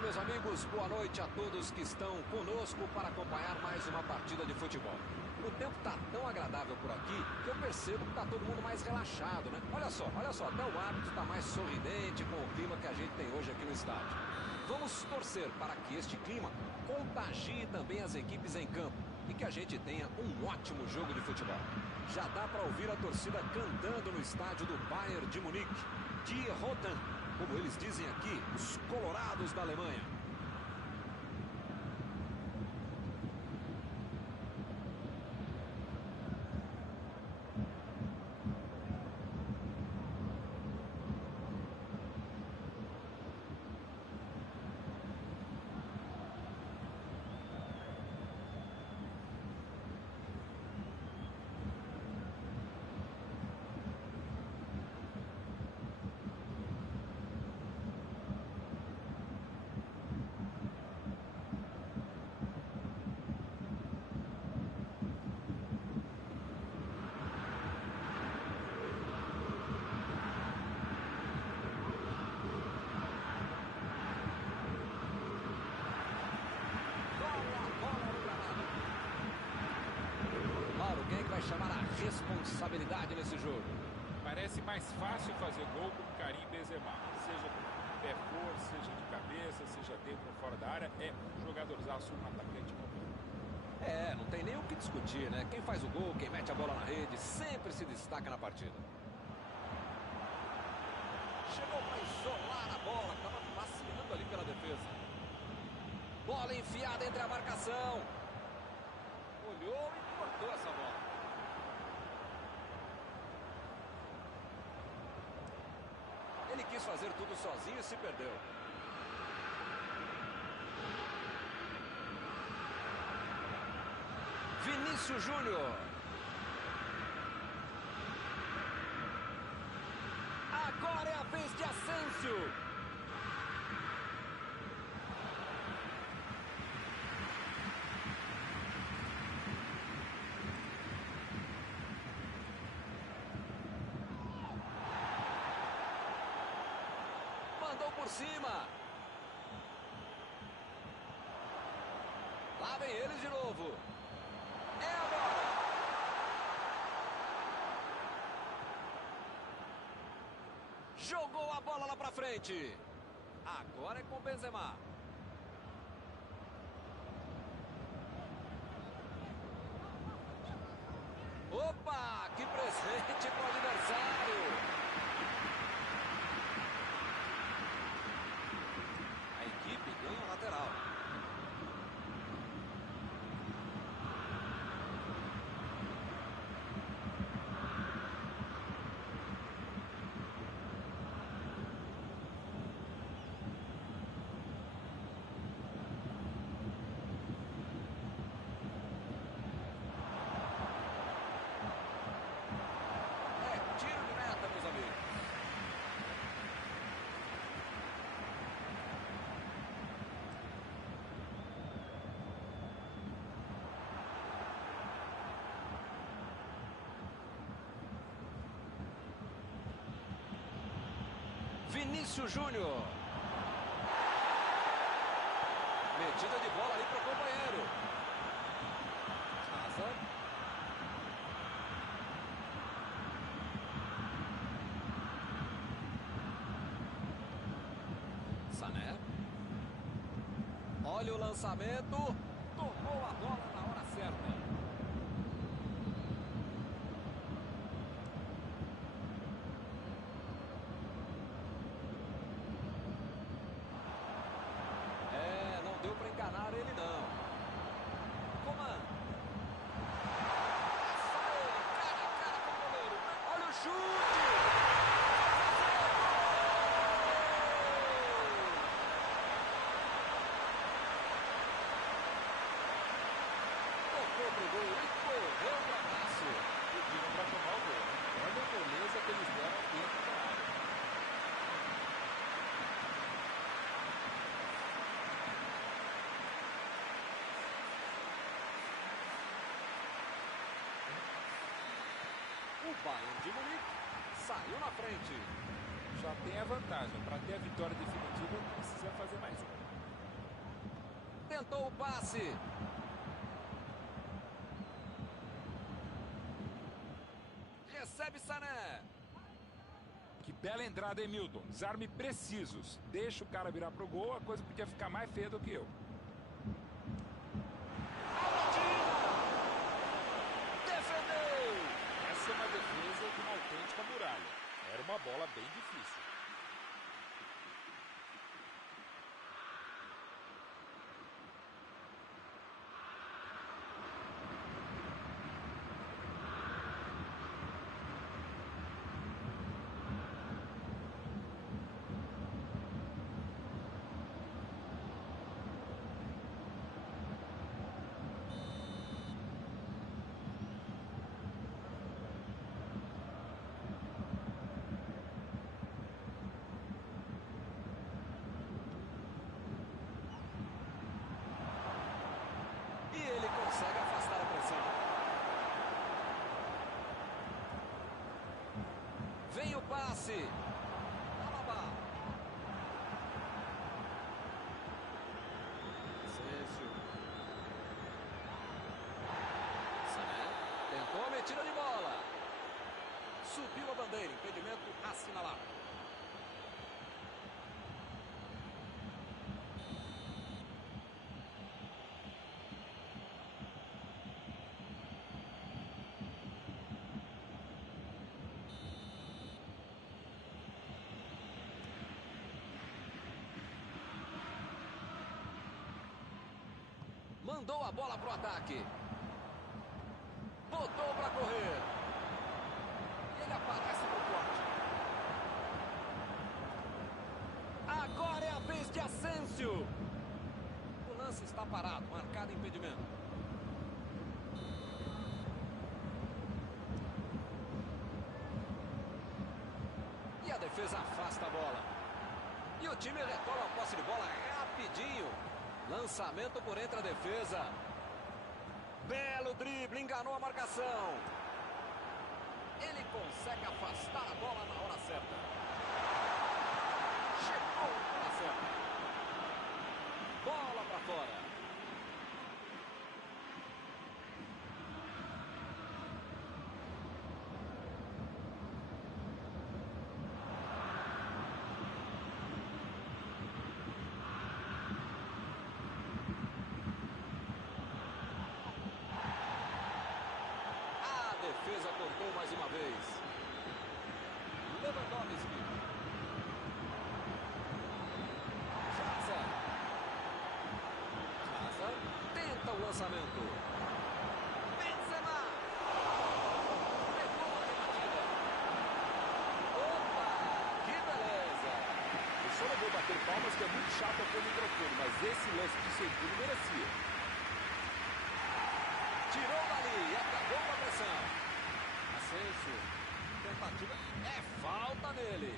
Olá, meus amigos, boa noite a todos que estão conosco para acompanhar mais uma partida de futebol. O tempo está tão agradável por aqui que eu percebo que está todo mundo mais relaxado, né? Olha só, até o árbitro está mais sorridente com o clima que a gente tem hoje aqui no estádio. Vamos torcer para que este clima contagie também as equipes em campo e que a gente tenha um ótimo jogo de futebol. Já dá para ouvir a torcida cantando no estádio do Bayern de Munique, Die Roten, como eles dizem aqui, os colorados da Alemanha. Quem é que vai chamar a responsabilidade nesse jogo? Parece mais fácil fazer gol com Karim Benzema. Seja com pé forte, seja de cabeça, seja dentro ou fora da área, é um jogadorzaço, um atacante completo. Não tem nem o que discutir, né? Quem faz o gol, quem mete a bola na rede, sempre se destaca na partida. Chegou para isolar a bola, que estava vacilando ali pela defesa. Bola enfiada entre a marcação. Olhou e cortou essa bola. Ele quis fazer tudo sozinho e se perdeu. Vinícius Júnior. Agora é a vez de Asensio. Mandou por cima. Lá vem eles de novo. É agora. Jogou a bola lá pra frente. Agora é com Benzema. Opa, que presente pro adversário. A equipe ganha o lateral. Tiro de meta, meus amigos. Vinícius Júnior. Metida de bola ali para o companheiro. Hazard. Sané. Olha o lançamento. Tomou a bola na hora certa. Não deu para enganar ele não. Coman. Passa ele, cara a cara com o goleiro. Olha o chute. Tocou pro gol e correu pro abraço. Pediram para tomar o gol. Olha a beleza que eles deram dentro da área. O Bayern de Munique saiu na frente. Já tem a vantagem. Para ter a vitória definitiva, precisa fazer mais um. Tentou o passe. Recebe Sané. Que bela entrada, hein, Milton? Desarme precisos. Deixa o cara virar pro gol, a coisa podia ficar mais feia do que eu. Defendeu. Essa é uma defesa de uma autêntica muralha. Era uma bola bem difícil. Consegue afastar a pressão. Vem o passe. Alaba. Asensio. Sané. Tentou a metida de bola. Subiu a bandeira. Impedimento assinalado. Mandou a bola pro ataque. Botou para correr. E ele aparece no corte. Agora é a vez de Asensio. O lance está parado, marcado impedimento. E a defesa afasta a bola. E o time retoma a posse de bola rapidinho. Lançamento por entre a defesa. Belo drible, enganou a marcação. Ele consegue afastar a bola na hora certa. Chegou na hora certa. Bola para fora. Defesa cortou mais uma vez. Lewandowski. Chaza. Tenta o lançamento. Benzema. Pegou a rebatida. Opa, que beleza. Eu só não vou bater palmas, que é muito chato aqui o microfone, mas esse lance de segundo merecia. Tirou dali e acabou com a pressão. Asensio. Tentativa. É falta nele.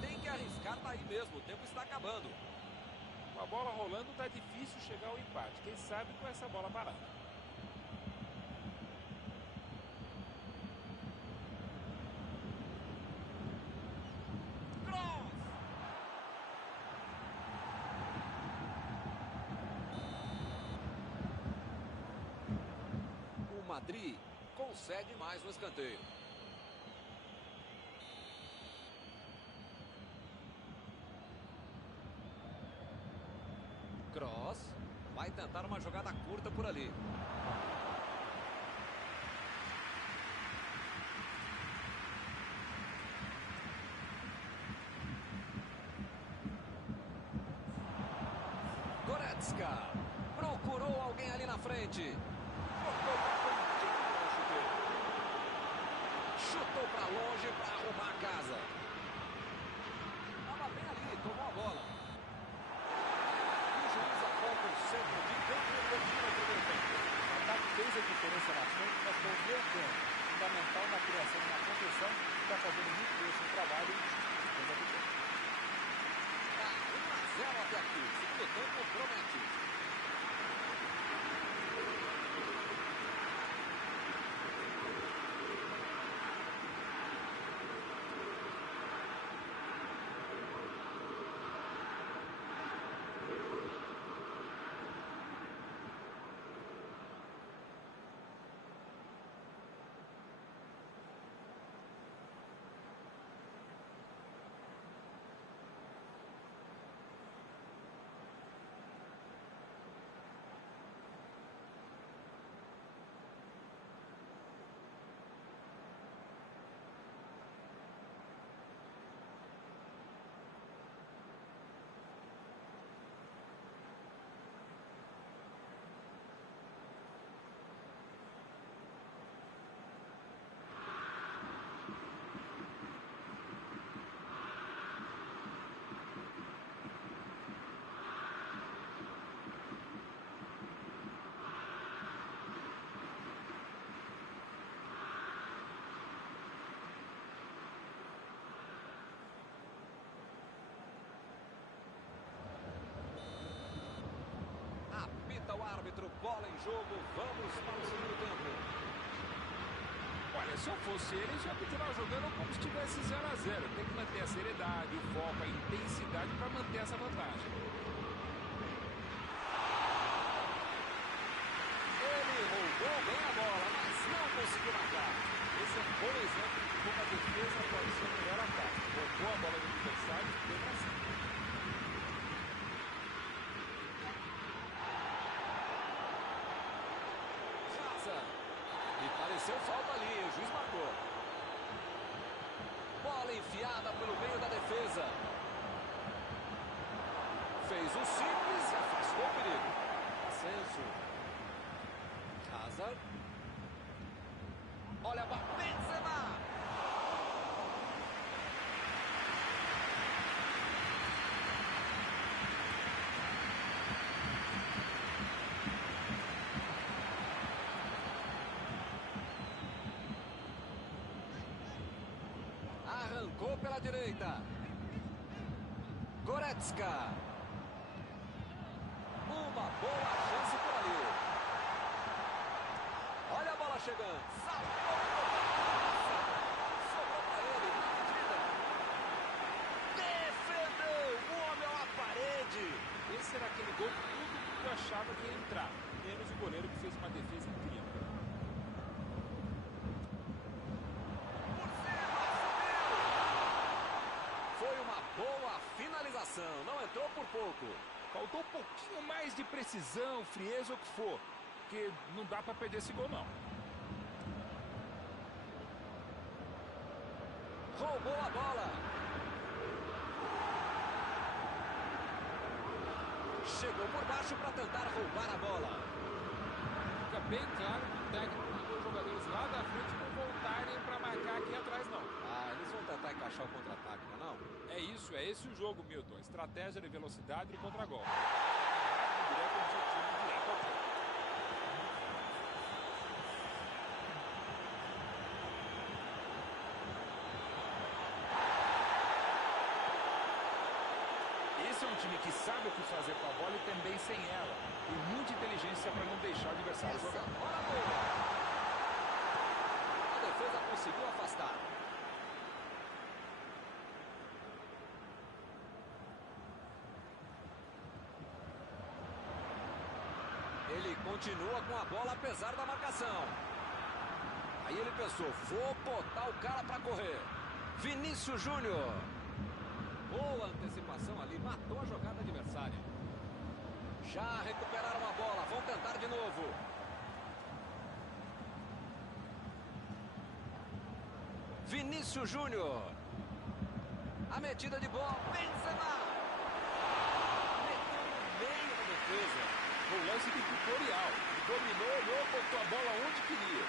Tem que arriscar, tá aí mesmo. O tempo está acabando. Com a bola rolando, tá difícil chegar ao empate. Quem sabe com essa bola parada. Madrid concede mais um escanteio. Cross vai tentar uma jogada curta por ali. Goretzka procurou alguém ali na frente. Chutou para longe para arrumar a casa. Estava bem ali, tomou a bola. E o juiz aponta o centro de campo e termina o primeiro tempo. O ataque fez a diferença na frente, mas foi o meio tempo. Fundamental na criação de uma contenção, está fazendo muito bem o seu trabalho e justificando a vitória. Tá 1-0 até aqui. Segundo tempo promete. dentro, bola em jogo, vamos para o segundo tempo. Olha, se eu fosse ele, já continuar jogando como se estivesse 0 a 0. Tem que manter a seriedade, o foco, a intensidade para manter essa vantagem. Ele roubou bem a bola, mas não conseguiu marcar. Esse é um bom exemplo de como a defesa pode ser o melhor ataque. Roubou a bola do adversário e deu assim. E pareceu falta ali, o juiz marcou. Bola enfiada pelo meio da defesa. Fez o simples e afastou o perigo. Ascenso. Hazard. Olha a bola. Benzema. Arrancou pela direita. Goretzka. Uma boa chance por ali. Olha a bola chegando. Saltou. Sobrou para ele na medida. Defendeu. O homem à parede. Esse era aquele gol que todo mundo achava que ia entrar. Menos o goleiro que fez uma defesa incrível. Finalização, não entrou por pouco. Faltou um pouquinho mais de precisão, frieza, ou o que for. Porque não dá para perder esse gol, não. Roubou a bola. Chegou por baixo para tentar roubar a bola. Fica bem claro que o técnico mandou os jogadores lá da frente não voltarem para marcar aqui atrás, não. Eles vão tentar encaixar o contra-ataque, não é não? É isso, é esse o jogo, Milton. Estratégia de velocidade do contra-golpe. Direto ao objetivo, direto ao gol. Esse é um time que sabe o que fazer com a bola e também sem ela. Tem muita inteligência para não deixar o adversário jogar. Bola boa. A defesa conseguiu afastar. Ele continua com a bola apesar da marcação. Aí ele pensou, vou botar o cara para correr. Vinícius Júnior. Boa antecipação ali, matou a jogada adversária. Já recuperaram a bola, vão tentar de novo. Vinícius Júnior. A metida de bola, Benzema. Meteu no meio da defesa. O lance ditatorial. Dominou, olhou, botou a bola onde queria.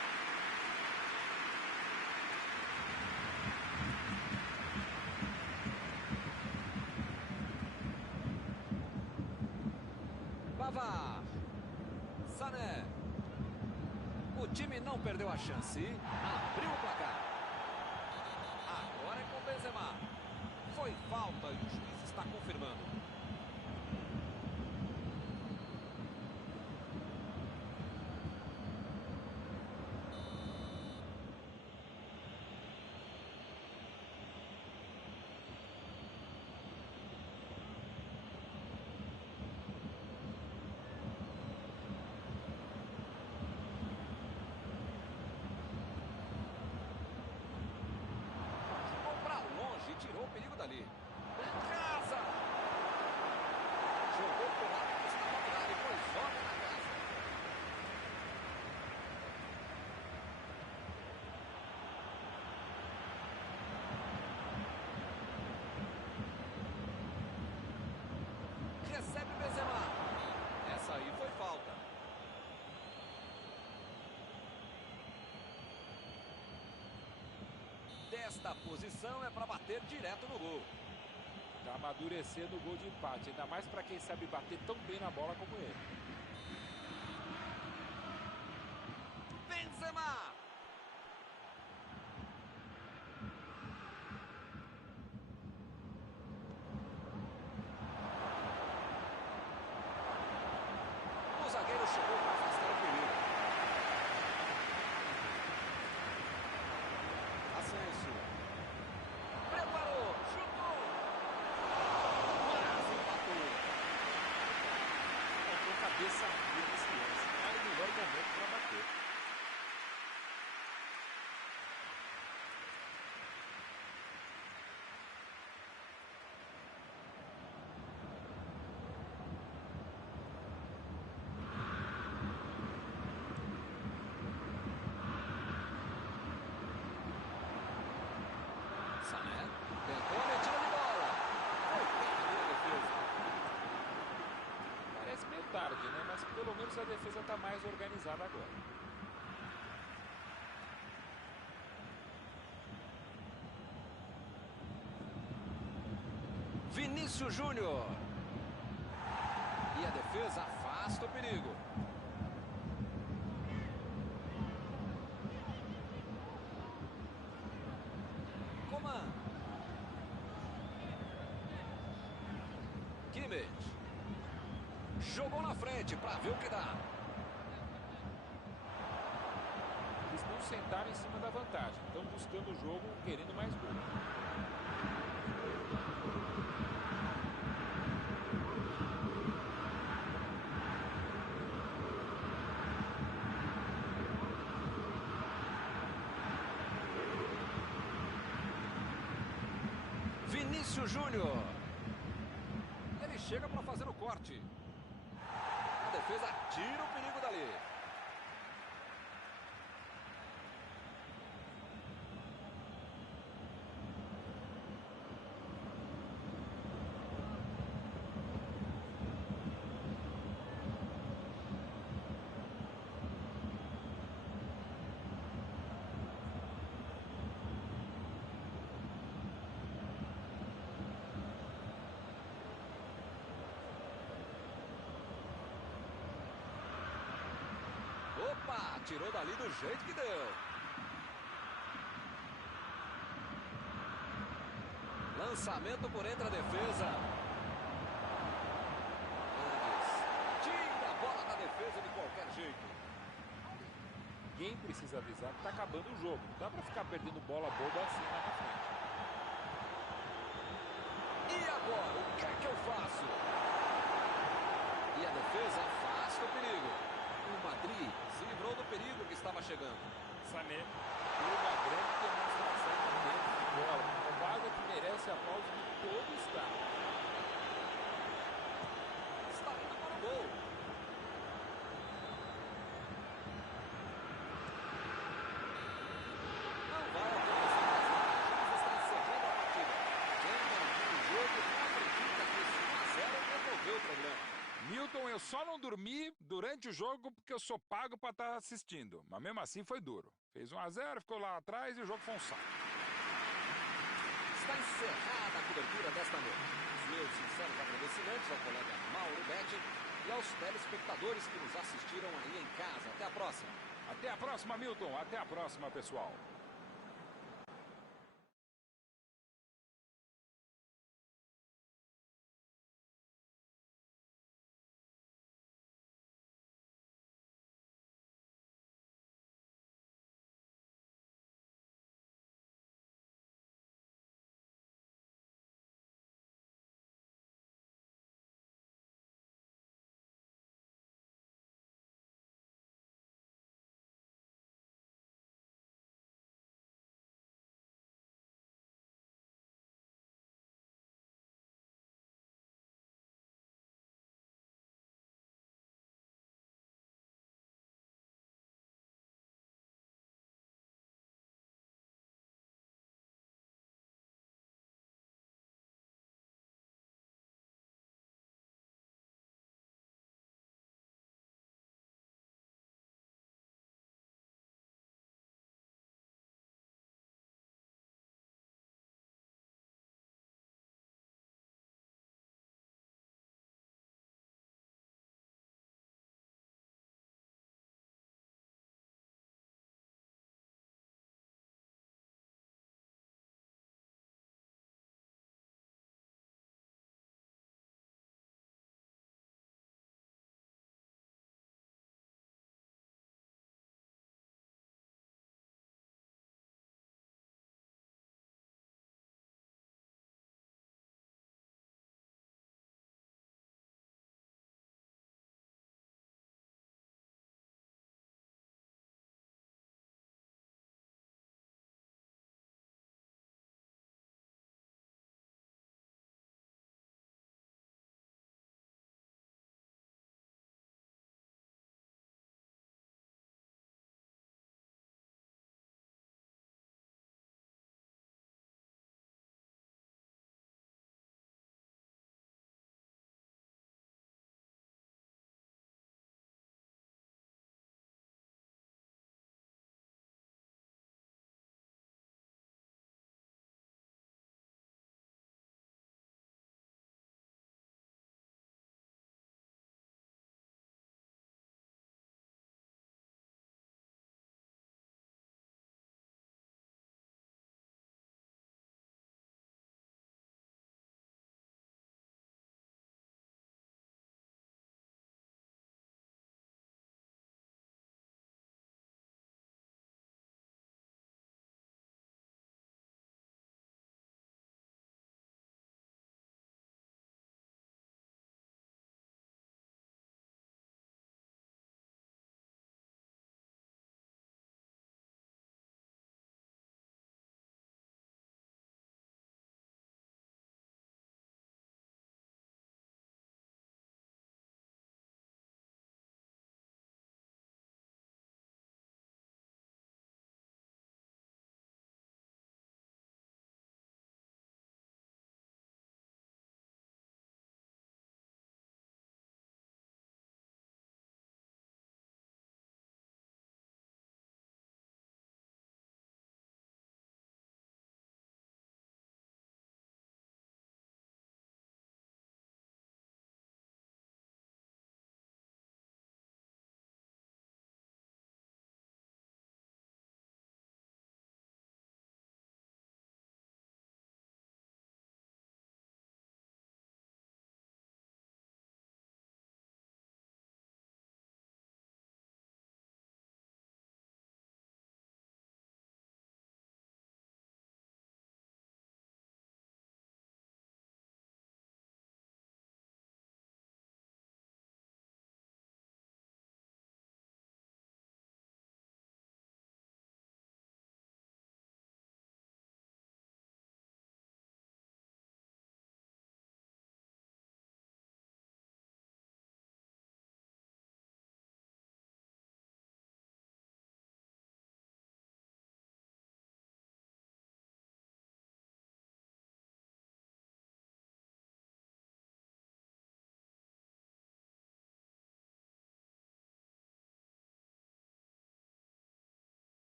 Pavard. Sané. O time não perdeu a chance. Abriu o placar. Agora é com o Benzema. Foi falta e o juiz está confirmando. Tirou o perigo dali. Casa! Jogou pro lado que estava virado e pôs ordem na casa. Recebe Benzema. Essa aí foi falta. Desta posição é para bater direto no gol. Tá amadurecendo o gol de empate, ainda mais para quem sabe bater tão bem na bola como ele. Benzema! O zagueiro chegou Sané tentou a metida de bola. Foi bem na defesa. Parece meio tarde, né? Mas pelo menos a defesa está mais organizada agora. Vinícius Júnior. E a defesa afasta o perigo. Coman. Kimmich. Jogou na frente para ver o que dá. Eles não sentaram em cima da vantagem. Estão buscando o jogo, querendo mais gol. Vinícius Júnior. Ele chega para fazer o corte. A defesa tira o perigo dali. Opa, tirou dali do jeito que deu. Lançamento por entre a defesa. Andes tira a bola da defesa de qualquer jeito. Quem precisa avisar que está acabando o jogo. Não dá para ficar perdendo bola boba assim lá na frente. E agora, o que é que eu faço? E a defesa afasta o perigo. O Madrid se livrou do perigo que estava chegando. Sané deu uma grande demonstração de tempo de bola. Uma vaga que merece aplauso de todo o estado. Está indo para o gol. Não vai acontecer mais nada. Juiz está encerrando a partida. Quem termina o jogo não acredita que esse 1 a 0 resolveu o problema. Milton, eu só não dormi durante o jogo porque eu sou pago para estar assistindo. Mas mesmo assim foi duro. Fez 1 a 0, ficou lá atrás e o jogo foi um saco. Está encerrada a cobertura desta noite. Os meus sinceros agradecimentos ao colega Mauro Betti e aos telespectadores que nos assistiram aí em casa. Até a próxima. Até a próxima, Milton. Até a próxima, pessoal.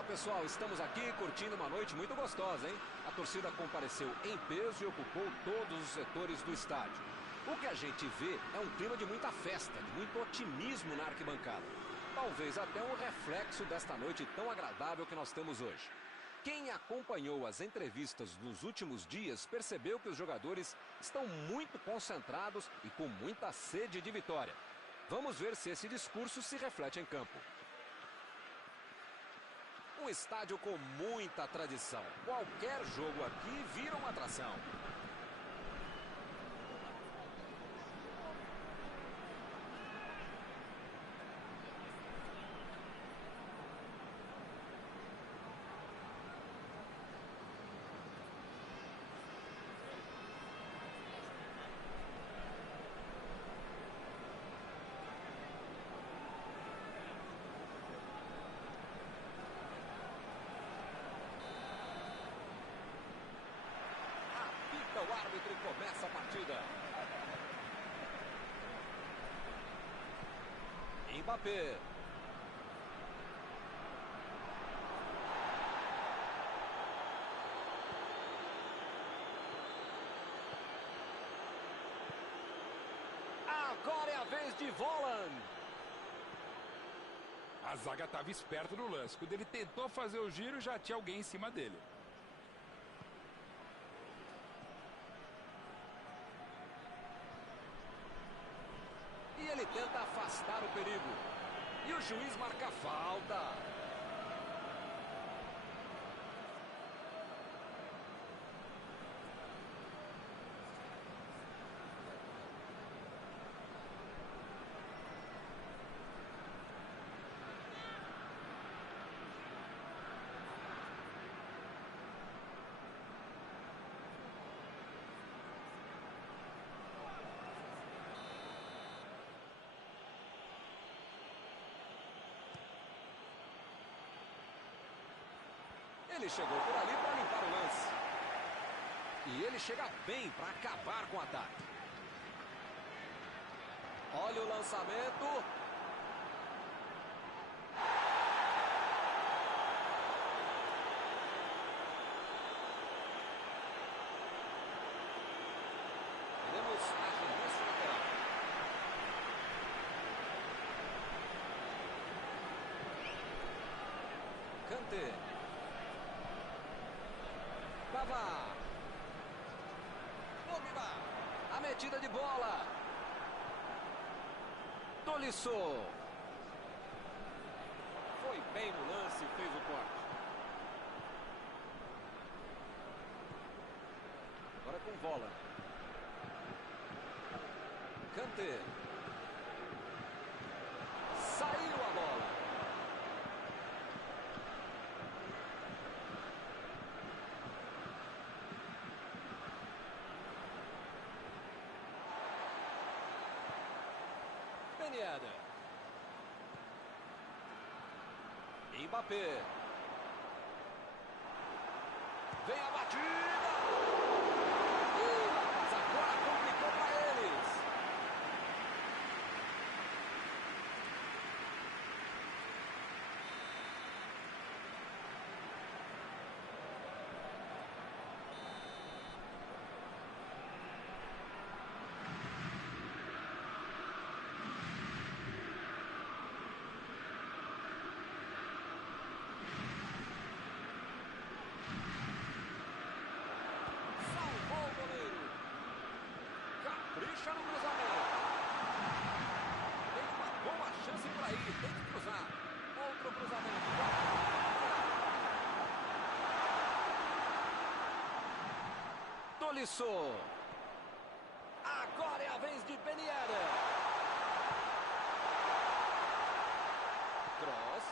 Olá, pessoal, estamos aqui curtindo uma noite muito gostosa, hein? A torcida compareceu em peso e ocupou todos os setores do estádio. O que a gente vê é um clima de muita festa, de muito otimismo na arquibancada. Talvez até um reflexo desta noite tão agradável que nós temos hoje. Quem acompanhou as entrevistas nos últimos dias percebeu que os jogadores estão muito concentrados e com muita sede de vitória. Vamos ver se esse discurso se reflete em campo. Um estádio com muita tradição. Qualquer jogo aqui vira uma atração. O árbitro começa a partida. Mbappé. Agora é a vez de Volland. A zaga estava esperta no lance. Quando ele tentou fazer o giro, já tinha alguém em cima dele. E ele tenta afastar o perigo. E o juiz marca a falta. Ele chegou por ali para limpar o lance. E ele chega bem para acabar com o ataque. Olha o lançamento. Teremos arremesso lateral. Kanté. Pavard. Pogba. A metida de bola. Tolisso. Foi bem no lance e fez o corte. Agora com Volland. Kanté. Saiu a bola. Mbappé. Vem a batida. Mas agora complicou para eles. Capricha no cruzamento. Tem uma boa chance por aí. Tem que cruzar. Outro cruzamento. Tolisso. Agora é a vez de Ben Yedder. Cross.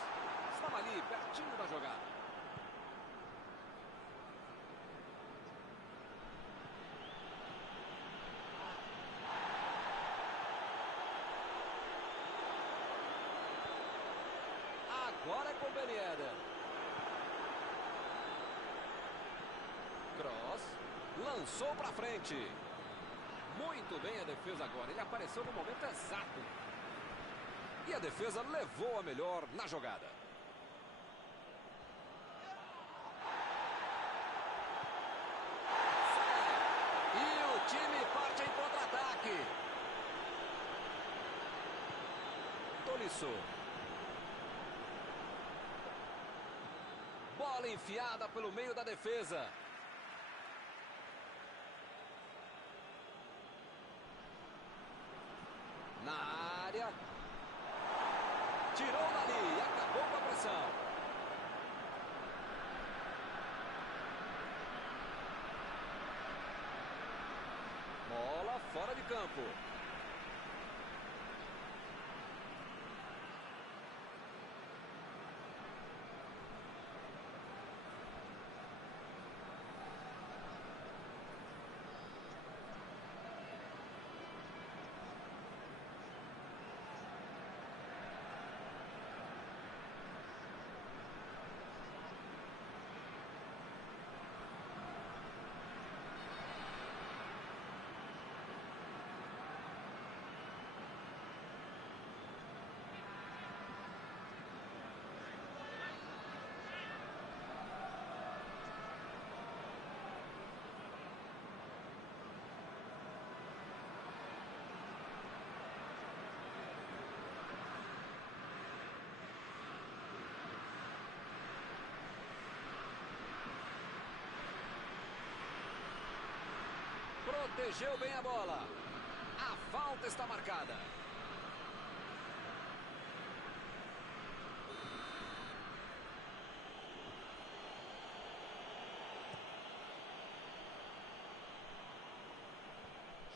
Estava ali, pertinho da jogada. Agora é com o Ben Yedder. Cross. Lançou para frente. Muito bem a defesa agora. Ele apareceu no momento exato. E a defesa levou a melhor na jogada. time parte em contra-ataque. Tolisso. Bola enfiada pelo meio da defesa. Na área. Tirou dali e acabou com a pressão. Bola fora de campo. Protegeu bem a bola. A falta está marcada.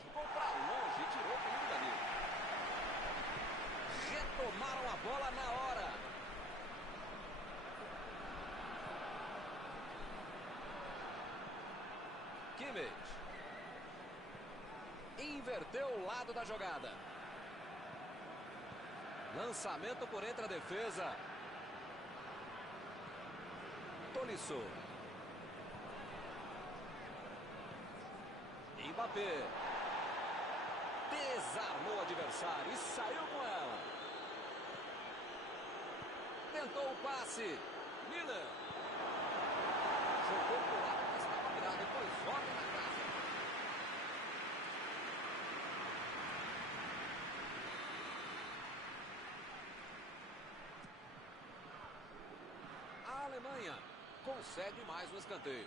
Jogou para longe e tirou o perigo dali. Retomaram a bola na hora. Kimmich. Inverteu o lado da jogada. Lançamento por entre a defesa. Tolisso. Mbappé. Desarmou o adversário e saiu com ela. Tentou o passe. Miller. Jogou pro lado que estava virado. Depois volta na casa. A Alemanha concede mais um escanteio.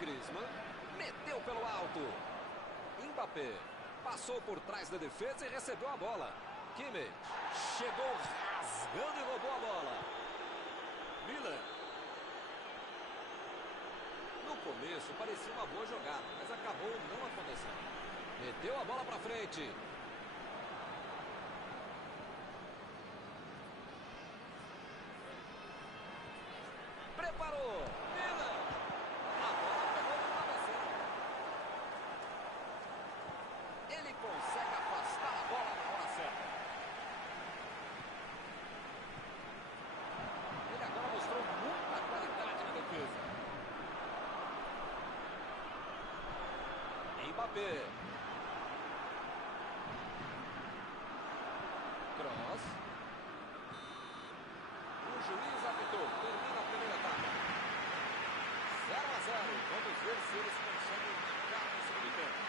Griezmann meteu pelo alto. Mbappé passou por trás da defesa e recebeu a bola. Kimmich chegou rasgando e roubou a bola. Miller. No começo parecia uma boa jogada, mas acabou não acontecendo. Meteu a bola para frente. Preparou. Miller. A bola pegou no travessão. Ele consegue afastar a bola na hora certa. Ele agora mostrou muita qualidade na defesa. Mbappé. Cross. O juiz apitou. Termina a primeira etapa. 0-0. Vamos ver se eles conseguem ficar no segundo tempo.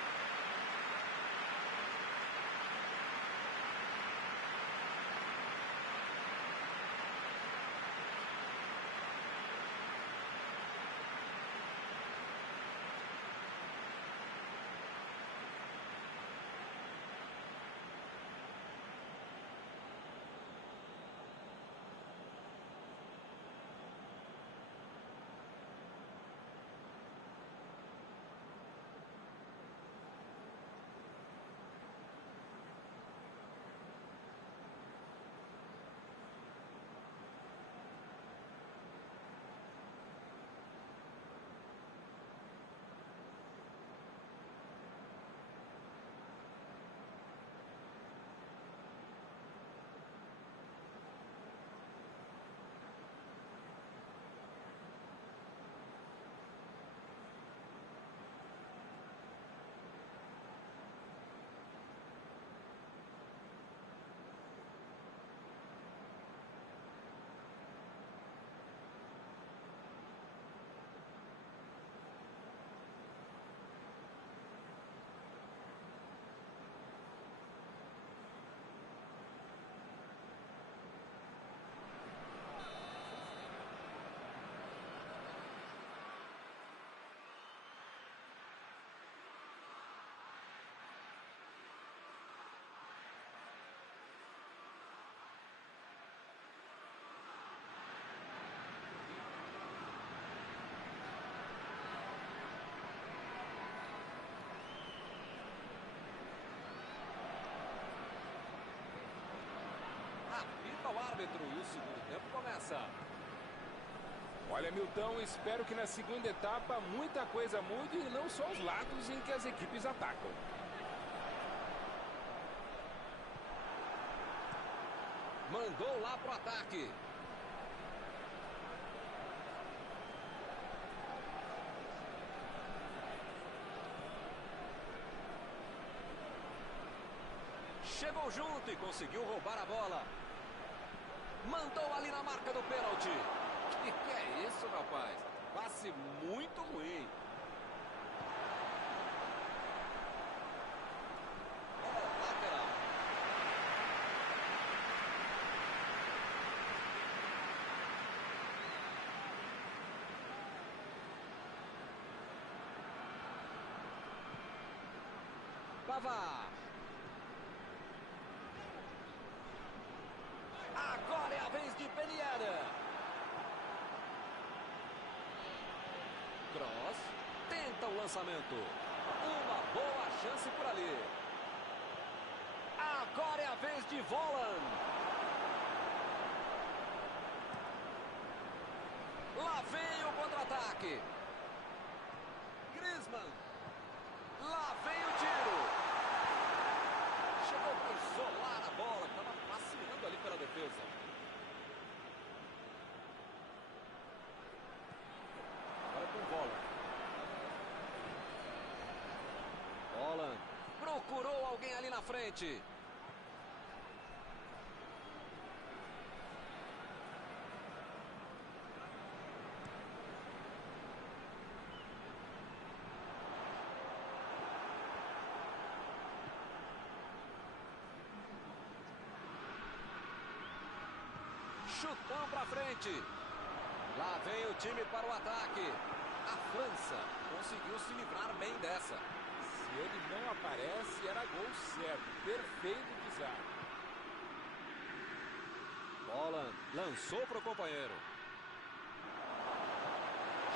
apita o árbitro e o segundo tempo começa. Olha, Milton, espero que na segunda etapa muita coisa mude e não só os lados em que as equipes atacam. Mandou lá pro ataque. Chegou junto e conseguiu roubar a bola. Mandou ali na marca do pênalti. Que é isso, rapaz? Passe muito ruim. É lateral. Pavard. Agora é a vez de Ben Yedder. Cross. Tenta o lançamento. Uma boa chance por ali. Agora é a vez de Volland. Lá vem o contra-ataque. Griezmann. Lá vem o tiro. Chegou para isolar a bola. Estava passeando ali pela defesa. Agora com Volland. Volland. Procurou alguém ali na frente. Chutão pra frente. Lá vem o time para o ataque. A França conseguiu se livrar bem dessa. Se ele não aparece, era gol certo. Perfeito desarme. Volland lançou para o companheiro.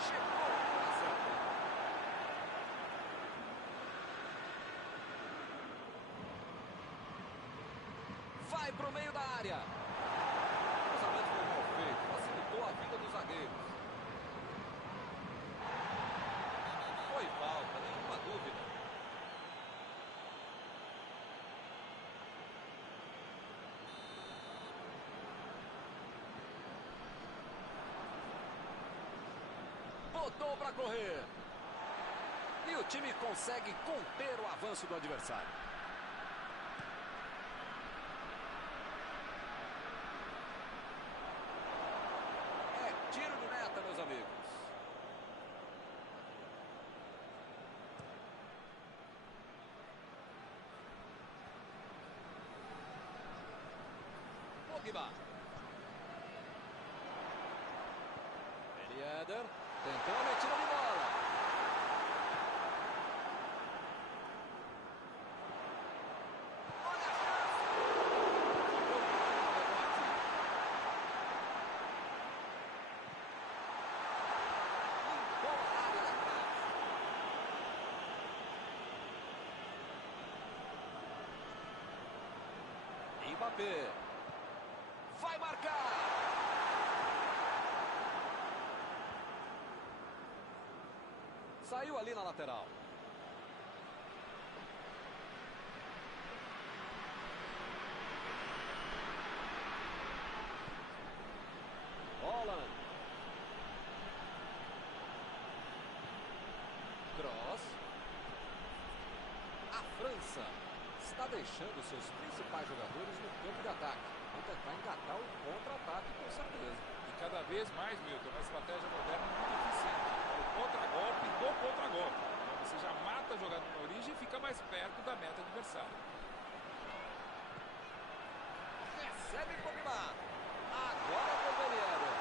Chegou a coração. Vai para o meio da área. O cruzamento foi mal feito. Facilitou a vida dos zagueiros. Foi falta, nenhuma dúvida. Botou para correr. E o time consegue conter o avanço do adversário. É tiro de meta, meus amigos. Pogba. Ben Yedder. Tentou a metida de bola. Olha a chance. Limpou a área lá atrás. Mbappé. Vai marcar. Saiu ali na lateral. Volland. Cross. A França está deixando seus principais jogadores no campo de ataque. Vão tentar engatar o contra-ataque com certeza. E cada vez mais, Milton, uma estratégia moderna muito eficiente. O contra-golpe do contra-golpe. Então você já mata a jogada na origem e fica mais perto da meta adversária. Recebe Pogba. Agora com o Ben Yedder.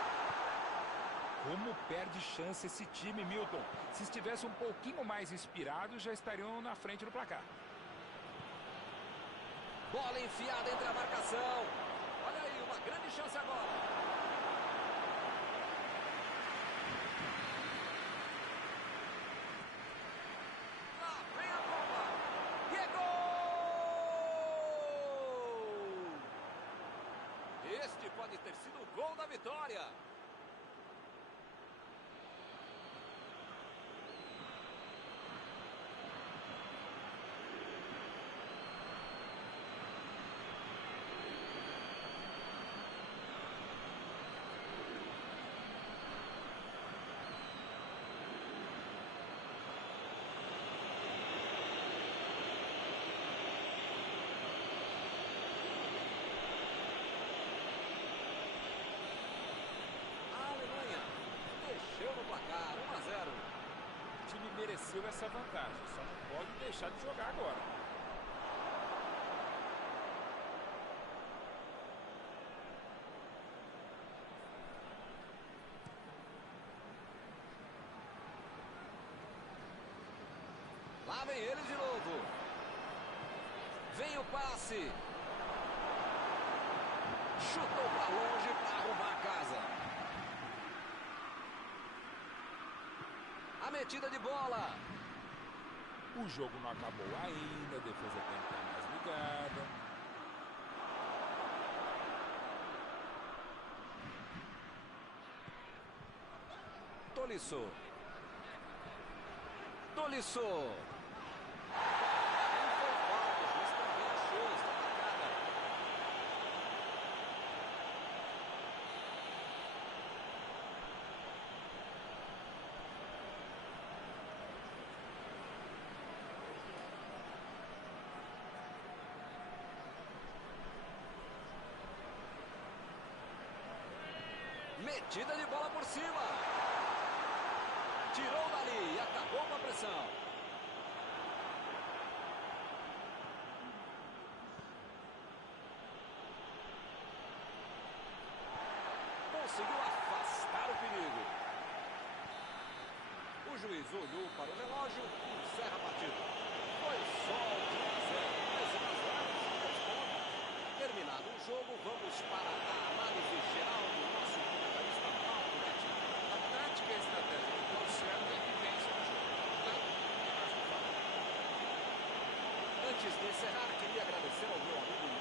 Como perde chance esse time, Milton. Se estivesse um pouquinho mais inspirado, já estariam na frente do placar. Bola enfiada entre a marcação. Olha aí, uma grande chance agora. Lá vem a bomba. E é gol! Este pode ter sido o gol da vitória. No placar, 1-0. O time mereceu essa vantagem, só não pode deixar de jogar agora. Lá vem ele de novo. Vem o passe. Chutou para longe para arrumar a casa. A metida de bola. O jogo não acabou ainda, a defesa tem que estar mais ligada. Tolisso. Tolisso. Metida de bola por cima. Tirou dali e acabou com a pressão. Conseguiu afastar o perigo. O juiz olhou para o relógio e encerra a partida. Foi só o 1-0, mas 1-0. Terminado o jogo, vamos para a análise geral do nosso comentarista Paulo Netti. A tática e a estratégia que deu certo é que vence o jogo. Antes de encerrar, queria agradecer ao meu amigo